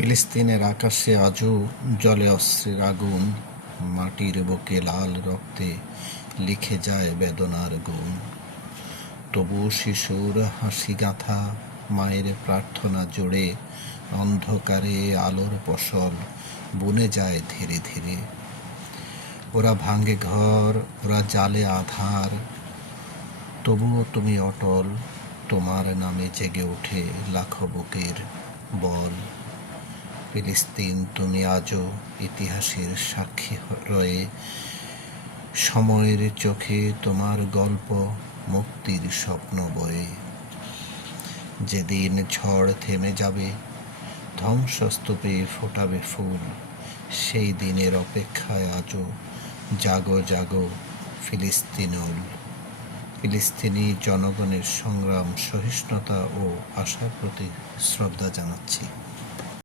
ফিলিস্তিনের আকাশে আজও জ্বলে অস্ত্রের আগুন, মাটির বুকে লাল রক্তে লিখে যায় বেদনার গুণ। তবু শিশুর হাসি গাঁথা মায়ের প্রার্থনা জুড়ে অন্ধকারে আলোর ফসল বুনে যায় ধীরে ধীরে। ওরা ভাঙে ঘর, ওরা জালে আধার, তবুও তুমি অটল, তোমার নামে জেগে ওঠে লাখো বুকের বল। ফিলিস্তিন, তুমি আজও ইতিহাসের সাক্ষী রয়ে, সময়ের চোখে তোমার গল্প মুক্তির স্বপ্ন বয়ে। যেদিন ঝড় থেমে যাবে, ধ্বংসস্তূপে ফোটাবে ফুল, সেই দিনের অপেক্ষায় আজও জাগো জাগো ফিলিস্তিনুল। ফিলিস্তিনি জনগণের সংগ্রাম, সহিষ্ণুতা ও আশার প্রতি শ্রদ্ধা জানাচ্ছি।